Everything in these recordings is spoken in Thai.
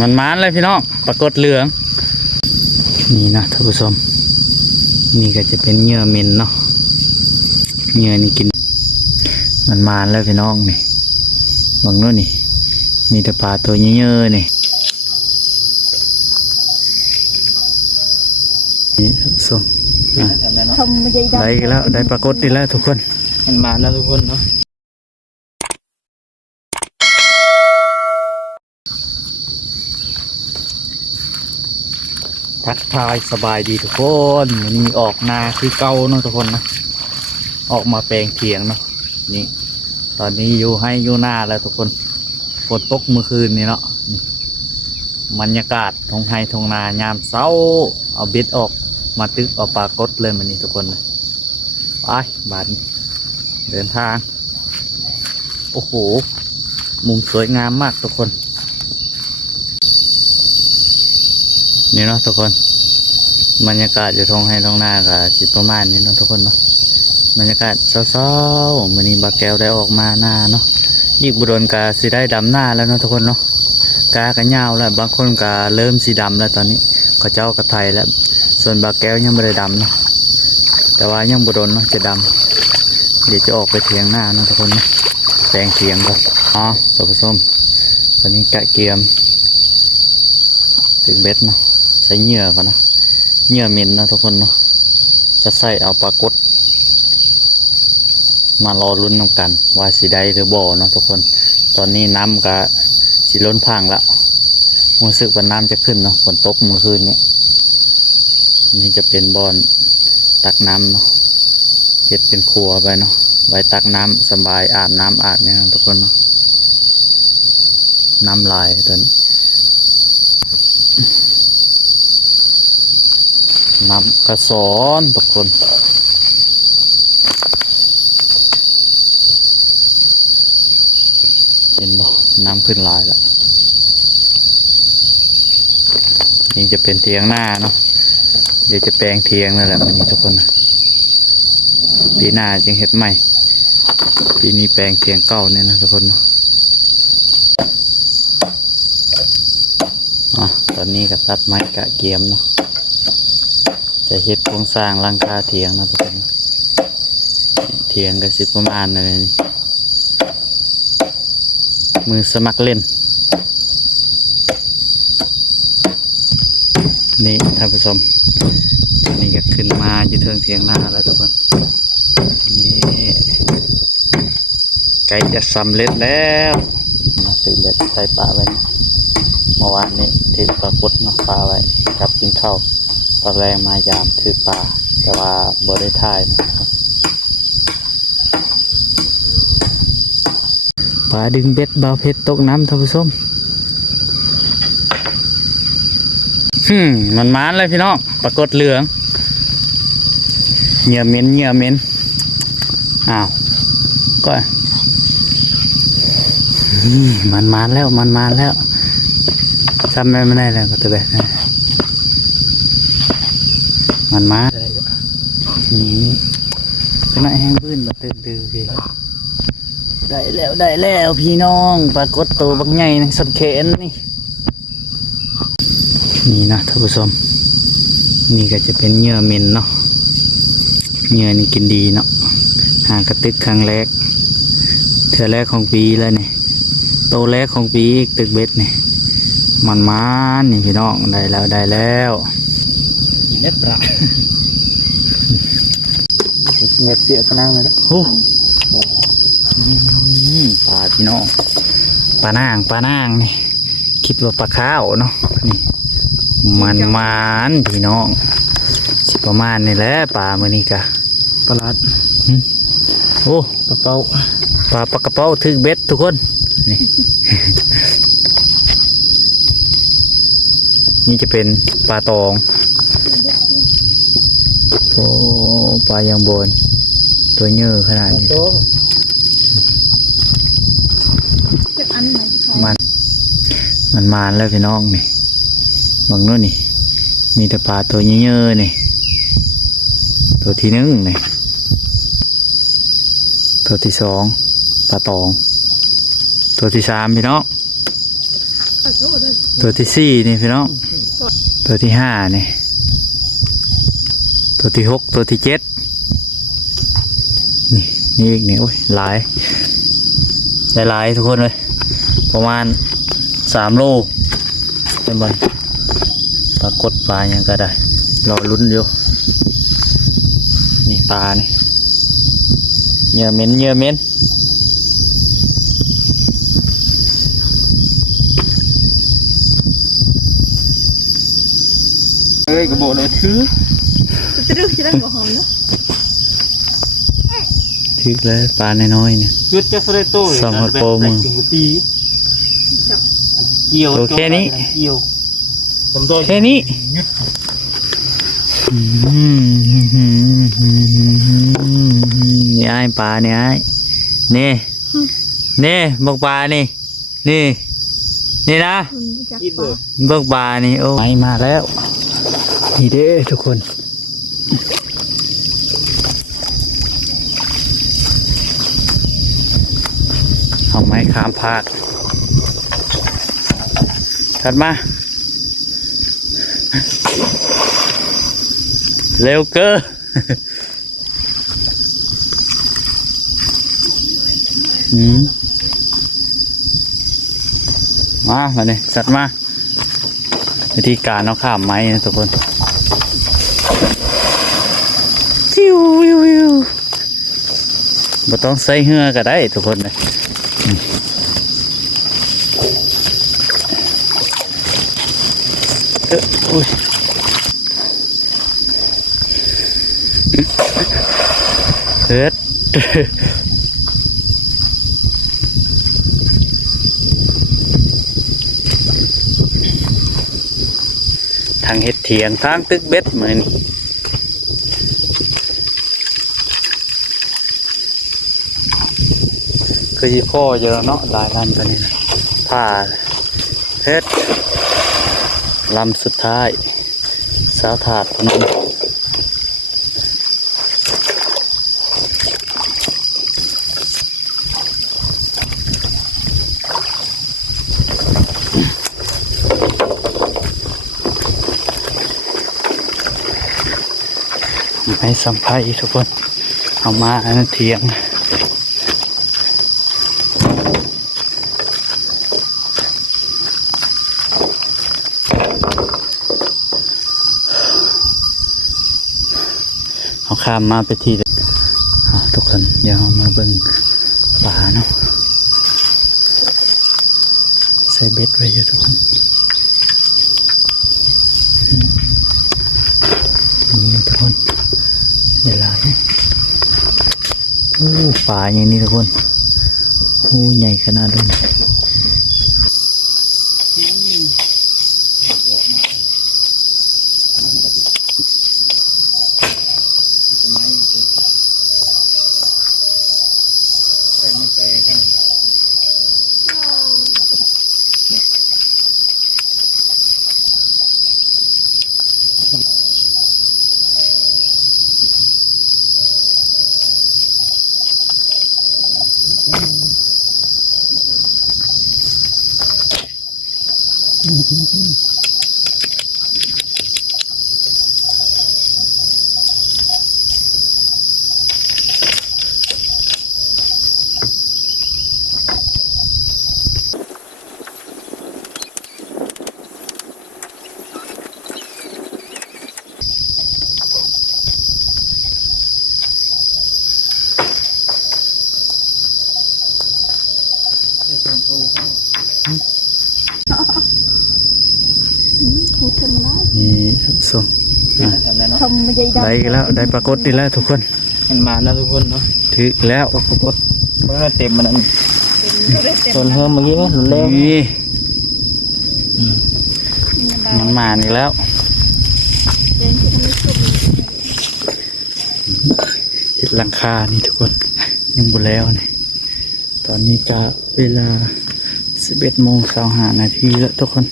มันมานเลยพี่น้องปรากฏเหลืองนี่นะท่านผู้ชมนี่ก็จะเป็นเหยื่อเมนเนาะเหยื่อนี่กินมันมานแล้วพี่น้องนี่บางโน่นนี่มีแต่ปลาตัวเยอะๆนี่นี่ท่านผู้ชมได้แล้วได้ปรากฏดีแล้วทุกคนมันมานแล้วทุกคนเนาะทักทายสบายดีทุกคนวันนี้ออกนาคือเก่าเนาะทุกคนนะออกมาแปลงเถียงเนาะนี่ตอนนี้อยู่ให้อยู่หน้าแล้วทุกคนฝนตกเมื่อคืนนี่เนาะนี่บรรยากาศทงไฮทงนายามเช้าเอาเบ็ดออกมาตึกเอาปลากดเลยมันนี่ทุกคนนะไปบาดเดินทางโอ้โหมุมสวยงามมากทุกคนนี่เนาะทุกคนบรรยากาศอยู่ทงไฮทงนากับจิตประมาณนี้เนาะทุกคนเนาะบรรยากาศเศร้าๆมื้อนี้บาแก้วได้ออกมาหน้าเนาะอีกบุรุษกาสิได้ดำหน้าแล้วเนาะทุกคนเนาะกากันยาวแล้วบางคนกาเริ่มสีดำแล้วตอนนี้เขาเจ้ากระไทยแล้วส่วนบาแก้วยังไม่ได้ดำเนาะแต่ว่ายังบุรุษเนาะจะดำเดี๋ยวจะออกไปเถียงหน้าเนาะทุกคนเนาะแปลงเถียงก่อนอ๋อตัวผสมตอนนี้กะเกียมตึกเบ็ดเนาะใส่เหยื่อก่อนนะเหยื่อเหม็นนะทุกคนเนาะจะใส่เอาปลากดมารอลุ้นน้ำกันว่าสีได้หรือบ่อเนาะทุกคนตอนนี้น้ำก็สีล้นพังแล้วรู้สึกว่าน้ำจะขึ้นเนาะฝนตกเมื่อคืนนี้นี่จะเป็นบ่อนตักน้ำเนาะเฮ็ดเป็นครัวไปเนาะไว้ตักน้ำสบายอาบน้ำอาบเนี่ยทุกคนเนาะน้ำลายตัวนี้น้ำกระสอนทุกคนเห็นบ่น้ำขึ้นลายแล้วนี่จะเป็นเทียงหน้าเนาะเดี๋ยวจะแปลงเทียงนั่นแหละมันนี่ทุกคนนะปีหน้าจึงเฮ็ดใหม่ปีนี้แปลงเทียงเก่าเนี่ยนะทุกคนเนาะตอนนี้ก็ตัดไม้กะเกียมเนาะจะเฮ็ดโครงสร้างหลังคาเถียงนะทุกคนเถียงก็สิประมาณนั้นเลยมือสมัครเล่นนี่ท่านผู้ชมนี่ก็ขึ้นมาอยู่เทิงเถียงหน้าแล้วทุกคนนี่ใกล้จะสำเร็จแล้วมาตื่นเบ็ดใส่ปลาไว้เมื่อวานนี้ถือปลากดเนาะปลาไว้ครับกินข้าวตอนแรงมายามถือปลาแต่ว่าบ่ได้ถ่ายนะครับปลาดึงเบ็ดเบาเพชรตกน้ำท่านผู้ชมมันมานเลยพี่น้องปรากฏเหลืองเหยื่อเหม็นอ้าวก็มันมานแล้วจำไม่ได้แล้วก็ตัวแบบมันมานี่ขณะแห้งพื้นมาตื่นพี่ได้แล้วพี่น้องปรากฏตัวบางใหญ่ในสันเขนนี่นะท่านผู้ชมนี่ก็จะเป็นเหยื่อเมนเนาะเหยื่อนี่กินดีเนาะหากระตึกครั้งแรกเทื่อแรกของปีเลยเนี่ยโตแรกของปีอีกตึกเบ็ดเนี่ยมันนี่พี่น้องได้แล้วเน็ตประเน็ตเสียกระนังเลยนะโอ้ปลาพี่น้องปลานางนี่คิดว่าปลาข้าวเนาะนี่มันพี่น้องสิประมาณนี่แหละปลาเมื่อนี้กะปลาลัดโอ้ปลาเป้าปลากระเป้าถึกเบ็ดทุกคนนี่ นี่จะเป็นปลาตองโอ้ปลายางบนตัวเยอะขนาดนี้มันมานแล้วพี่น้องนี่บางโน่นนี่มีแต่ปลาตัวเยอะๆนี่ตัวที่หนึ่งนี่ตัวที่สองปลาตองตัวที่สามพี่น้อง ตัวที่สี่นี่พี่น้องตัวที่ห้านี่ตัวที่หกตัวที่เจ็ดนี่อีกนี่โอ้ยหลายได้หลายทุกคนเลยประมาณ3 โลเป็นบอลปลากดปลาอย่างก็ได้รอลุ้นอยู่นี่ปลานี่เหยื่อเหม็นเอ้ยกระโบเลยถือ จะเลือกจะได้บ่หอมเนาะ ทึกเลยปลาน้อยๆนี่ จุดจะสเลโต้ สองหัวโปมึง ตีเกี่ยว โอเคนี้ เกี่ยวผมโดน แค่นี้นี่ไอ้ปลาเนี่ยไอ้นี่บอกปลานี่นี่นะ มันรู้จัก กิน ป เล ลาย เบิกปลานี่โอ้ไม่มาแล้วนี่เด้อทุกคนเอาไม้ข้ามพาดถัดมาเร็วเกินมาเนี่ยสัตว์มาวิธีการเอาข้ามไม้นะทุกคนชิวบ่ต้องใส่เหือก็ได้ทุกคนเลยอุ้ยเฮ็ดทางเฮ็ดเถียงทางตึกเบ็ดเหมือนคือยี่พ่อเยอะเนาะหลายลำตัวนี้นะผ่าเฮ็ดลำสุดท้ายสาวถาดพนมให้สัมภาษณ์ทุกคนเอามาอันเถียงเอาข้ามมาไปทีเลยทุกคนเดี๋ยวเอามาเบิ่งปลาเนาะใส่เบ็ดไว้เยอะทุกคนนี่ทุกคนเดี๋ยวลายปลาอย่างนี้ทุกคนใหญ่ขนาดเลยหูทำร้าย นี่ส่ง ทำไม่ได้ ได้แล้วได้ปรากฏดีแล้วทุกคน มันมานะทุกคนเนาะ ถือแล้ว ปรากฏมันเต็มมันนั่นส่วนเพิ่มเมื่อกี้นะหนุนเร็ว นี่มันมานี่แล้วเห็ดหลังคานี่ทุกคนยังบุแล้วนี่ตอนนี้จะเวลา11:25 นาทีแล้วทุกคน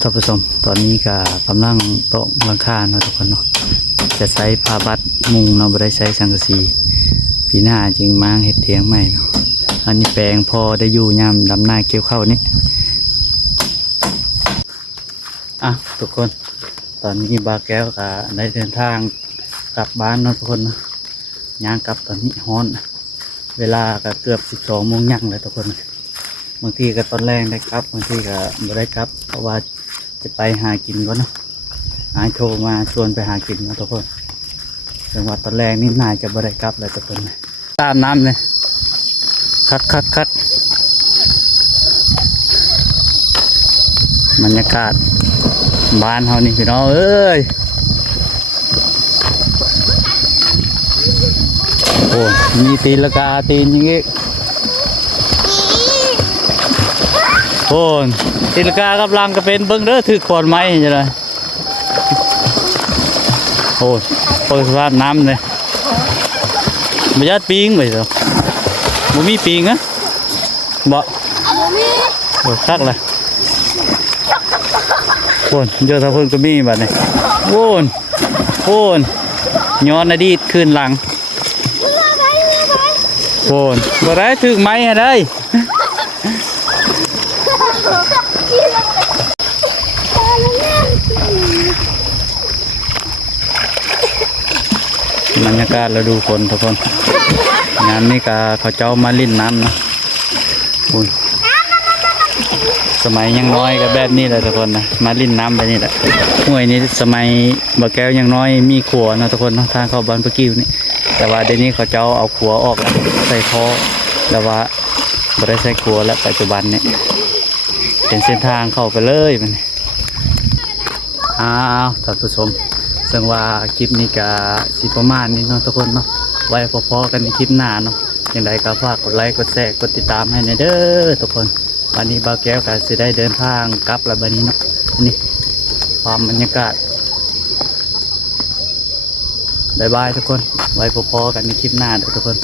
ท่านผู้ชมตอนนี้ก็กำลังตกหลังคาเนาะทุกคนเนาะจะใช้ผ้าบัดมุงเนาะบ่ได้ใช้สังกะสี ปีหน้าจึงมาเฮ็ดเถียงใหม่เนาะอันนี้แปลงพอได้อยู่ยามดำหน้าเกี่ยวข้าวนี่อ่ะทุกคนตอนนี้บาแก้วก็ได้เดินทางกลับบ้านเนาะทุกคนเนาะย่างกลับตอนนี้ฮ้อนเวลาก็เกือบ12 โมงยังเลยทุกคนบางทีก็ตอนแรกได้กลับบางทีก็ไม่ได้กลับเพราะว่าจะไปหากินก่อนเนาะนายโทรมาชวนไปหากินเนาะทุกคนจังหวัดตอนแรกนี่นายจะไม่ได้กลับเลยทุกคนตามน้ำเลยคัดบรรยากาศบ้านเขานี่พี่น้องเอ้ยโอ้มีตีละกาตีนอย่างงี้โอ้ตีละกากำลังก็เป็นเบิ้งเด้อถือขวดไม้ใช่ไหมโอ้เปิดสภาพน้ำเลยไม่ยัดปิงไปเหรอบ่มีปิงอะบ่โอ้คักเลยโอนเยอะท่าเพิ่งก็มีแบบนี้โอนย้อนอดีตคืนหลังโอนบ่ได้ถึกไม้อะได้บรรยากาศเราดูคนทุกคนงานนี้ก็เขาเจ้ามาลิ้นน้ำนะอุ้ยสมัยยังน้อยก็แบบนี้เลยทุกคนนะมาลิ้นน้ำแบบนี้แหละห้วยนี้สมัยบ่แก้วยังน้อยมีขัวนะทุกคนนะทางเข้าบ้านปะกิ้วนี่แต่ว่าเดี๋ยวนี้เขาเจ้าเอาขัวออกแล้วใส่ท่อแต่ว่าบ่ได้ใส่ขัวแล้วปัจจุบันเนี่ยเป็นเส้นทางเข้าไปเลยมันอ้าวท่านผู้ชมซึ่งว่าคลิปนี้ก็สิประมาณนี้เนาะทุกคนเนาะไว้พอๆกันในคลิปหน้าเนาะอย่างไรก็ฝากกดไลค์กดแชร์กดติดตามให้ในเด้อทุกคนวันนี้บ่าวแก้วก็สิได้เดินทางกลับแล้วบัดนี้เนาะนี่ความบรรยากาศบ๊ายบายทุกคนไว้พอๆกันในคลิปหน้าเด้อทุกคน